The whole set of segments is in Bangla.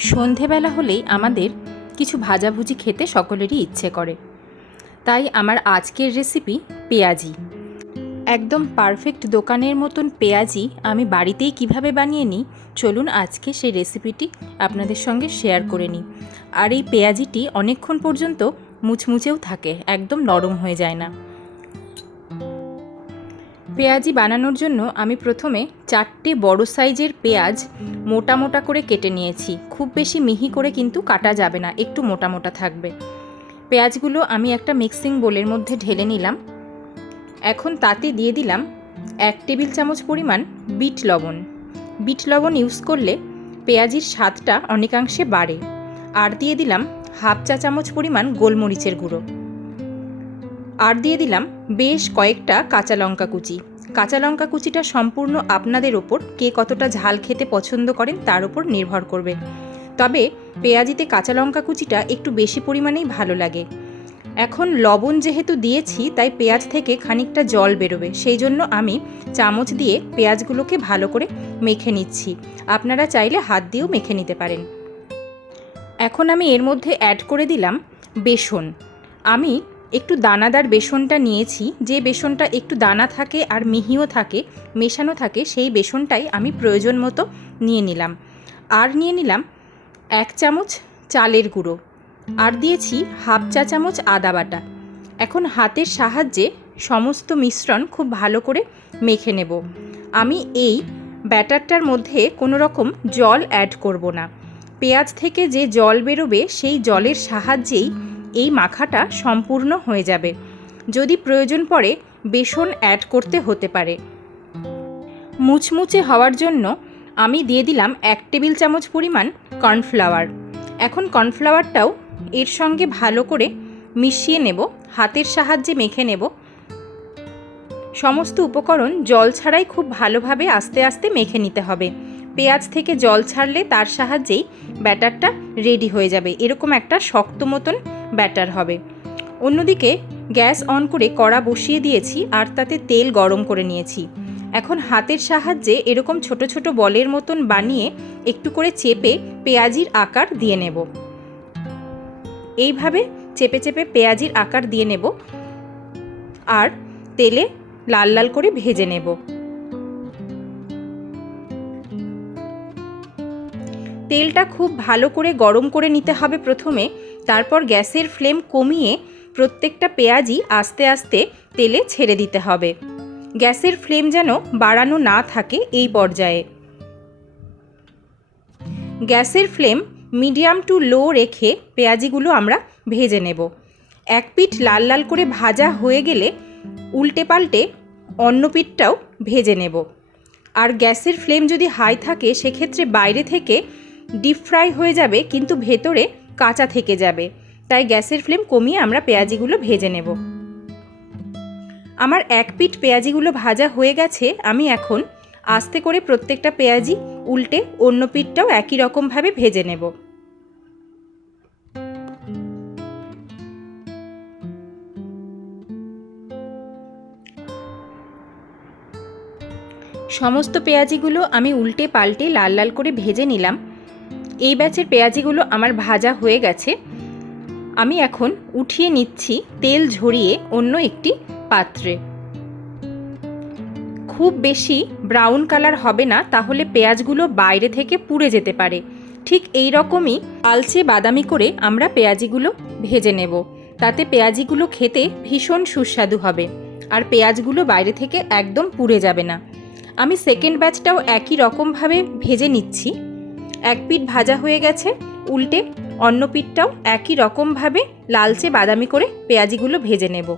সন্ধেবেলা হলেই আমাদের কিছু ভাজাভুজি খেতে সকলেরই ইচ্ছে করে। তাই আমার আজকের রেসিপি পেঁয়াজি। একদম পারফেক্ট দোকানের মতন পেঁয়াজি আমি বাড়িতেই কীভাবে বানিয়ে নিই, চলুন আজকে সেই রেসিপিটি আপনাদের সঙ্গে শেয়ার করে নিই। আর এই পেঁয়াজিটি অনেকক্ষণ পর্যন্ত মুচমুচেও থাকে, একদম নরম হয়ে যায় না। পেঁয়াজি বানানোর জন্য আমি প্রথমে চারটে বড় সাইজের পেঁয়াজ মোটা মোটা করে কেটে নিয়েছি। খুব বেশি মিহি করে কিন্তু কাটা যাবে না, একটু মোটা মোটা থাকবে। পেঁয়াজগুলো আমি একটা মিক্সিং বোলের মধ্যে ঢেলে নিলাম। এখন তাতে দিয়ে দিলাম এক টেবিল চামচ পরিমাণ বিট লবণ। বিট লবণ ইউজ করলে পেঁয়াজির স্বাদটা অনেকাংশে বাড়ে। আর দিয়ে দিলাম হাফ চা চামচ পরিমাণ গোলমরিচের গুঁড়ো। আর দিয়ে দিলাম বেশ কয়েকটা কাঁচা লঙ্কা কুচি। কাঁচা লঙ্কা কুচিটা সম্পূর্ণ আপনাদের ওপর কে কতটা ঝাল খেতে পছন্দ করেন তার উপর নির্ভর করবে। তবে পেঁয়াজিতে কাঁচা লঙ্কা কুচিটা একটু বেশি পরিমাণেই ভালো লাগে। এখন লবণ যেহেতু দিয়েছি, তাই পেঁয়াজ থেকে খানিকটা জল বেরোবে। সেই জন্য আমি চামচ দিয়ে পেঁয়াজগুলোকে ভালো করে মেখে নিচ্ছি। আপনারা চাইলে হাত দিয়েও মেখে নিতে পারেন। এখন আমি এর মধ্যে অ্যাড করে দিলাম বেসন। আমি একটু দানাদার বেসনটা নিয়েছি, যে বেসনটা একটু দানা থাকে আর মিহিও থাকে, মেশানো থাকে, সেই বেসনটাই আমি প্রয়োজন মতো নিয়ে নিলাম। আর নিয়ে নিলাম এক চামচ চালের গুঁড়ো। আর দিয়েছি হাফ চা চামচ আদা বাটা। এখন হাতের সাহায্যে সমস্ত মিশ্রণ খুব ভালো করে মেখে নেব। আমি এই ব্যাটারটার মধ্যে কোনো রকম জল অ্যাড করব না। পেঁয়াজ থেকে যে জল বেরোবে, সেই জলের সাহায্যেই এই মাখাটা সম্পূর্ণ হয়ে যাবে। যদি প্রয়োজন পড়ে, বেসন অ্যাড করতে হতে পারে। মুচমুচে হওয়ার জন্য আমি দিয়ে দিলাম এক টেবিল চামচ পরিমাণ কর্নফ্লাওয়ার। এখন কর্নফ্লাওয়ারটাও এর সঙ্গে ভালো করে মিশিয়ে নেব, হাতের সাহায্যে মেখে নেব। সমস্ত উপকরণ জল ছাড়াই খুব ভালোভাবে আস্তে আস্তে মেখে নিতে হবে। পেঁয়াজ থেকে জল ছাড়লে তার সাহায্যেই ব্যাটারটা রেডি হয়ে যাবে। এরকম একটা শক্ত মতন ব্যাটার হবে। অন্যদিকে, গ্যাস অন করে কড়া বসিয়ে দিয়েছি আর তাতে তেল গরম করে নিয়েছি। এখন হাতের সাহায্যে এরকম ছোট ছোট বলের মতন বানিয়ে একটু করে চেপে পেঁয়াজির আকার দিয়ে নেব। এইভাবে চেপে চেপে পেঁয়াজির আকার দিয়ে নেব আর তেলে লাল লাল করে ভেজে নেব। তেলটা খুব ভালো করে গরম করে নিতে হবে প্রথমে। তারপর গ্যাসের ফ্লেম কমিয়ে প্রত্যেকটা পেঁয়াজই আস্তে আস্তে তেলে ছেড়ে দিতে হবে। গ্যাসের ফ্লেম যেন বাড়ানো না থাকে এই পর্যায়ে। গ্যাসের ফ্লেম মিডিয়াম টু লো রেখে পেঁয়াজিগুলো আমরা ভেজে নেব। এক পিঠ লাল লাল করে ভাজা হয়ে গেলে উল্টে পাল্টে অন্য পিঠটাও ভেজে নেব। আর গ্যাসের ফ্লেম যদি হাই থাকে, সেক্ষেত্রে বাইরে থেকে ডিপ ফ্রাই হয়ে যাবে, কিন্তু ভেতরে কাঁচা থেকে যাবে। তাই গ্যাসের ফ্লেম কমিয়ে আমরা পেঁয়াজিগুলো ভেজে নেব। আমার এক পিঠ পেঁয়াজিগুলো ভাজা হয়ে গেছে, আমি এখন আস্তে করে প্রত্যেকটা পেঁয়াজি উল্টে অন্য পিঠটাও একই রকমভাবে ভেজে নেব। সমস্ত পেঁয়াজিগুলো আমি উল্টে পাল্টে লাল লাল করে ভেজে নিলাম। এই ব্যাচের পেঁয়াজিগুলো আমার ভাজা হয়ে গেছে। আমি এখন উঠিয়ে নিচ্ছি তেল ঝরিয়ে অন্য একটি পাত্রে। খুব বেশি ব্রাউন কালার হবে না, তাহলে পেঁয়াজগুলো বাইরে থেকে পুড়ে যেতে পারে। ঠিক এই রকমই আলচে বাদামি করে আমরা পেঁয়াজিগুলো ভেজে নেব। তাতে পেঁয়াজিগুলো খেতে ভীষণ সুস্বাদু হবে আর পেঁয়াজগুলো বাইরে থেকে একদম পুড়ে যাবে না। আমি সেকেন্ড ব্যাচটাও একই রকমভাবে ভেজে নিচ্ছি। এক পিঠ ভাজা হয়ে গেছে, উল্টে অন্য পিঠটাও একই রকমভাবে লালচে বাদামি করে পেঁয়াজিগুলো ভেজে নেব।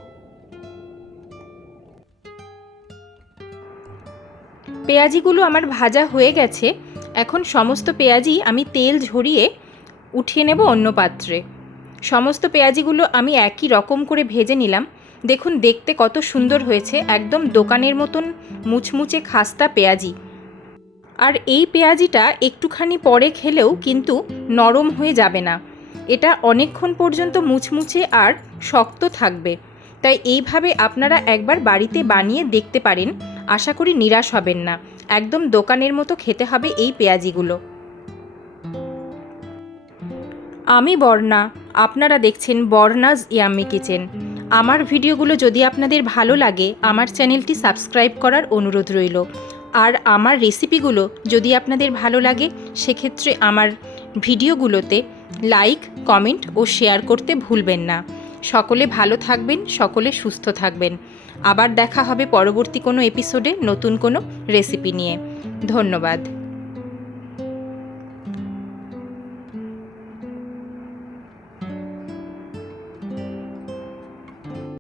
পেঁয়াজিগুলো আমার ভাজা হয়ে গেছে, এখন সমস্ত পেঁয়াজি আমি তেল ঝরিয়ে উঠিয়ে নেব অন্য পাত্রে। সমস্ত পেঁয়াজিগুলো আমি একই রকম করে ভেজে নিলাম। দেখুন, দেখতে কত সুন্দর হয়েছে, একদম দোকানের মতন মুচমুচে খাস্তা পেঁয়াজি। আর এই পেঁয়াজিটা একটুখানি পরে খেলেও কিন্তু নরম হয়ে যাবে না। এটা অনেকক্ষণ পর্যন্ত মুচমুচে আর শক্ত থাকবে। তাই এইভাবে আপনারা একবার বাড়িতে বানিয়ে দেখতে পারেন। আশা করি নিরাশ হবেন না। একদম দোকানের মতো খেতে হবে এই পেঁয়াজিগুলো। আমি বর্ণা, আপনারা দেখছেন বর্ণাজ ইয়াম্মি কিচেন। আমার ভিডিওগুলো যদি আপনাদের ভালো লাগে, আমার চ্যানেলটি সাবস্ক্রাইব করার অনুরোধ রইল। আর আমার রেসিপিগুলো যদি আপনাদের ভালো লাগে, সেক্ষেত্রে আমার ভিডিওগুলোতে লাইক কমেন্ট ও শেয়ার করতে ভুলবেন না। সকলে ভালো থাকবেন, সকলে সুস্থ থাকবেন। আবার দেখা হবে পরবর্তী কোনো এপিসোডে নতুন কোনো রেসিপি নিয়ে। ধন্যবাদ।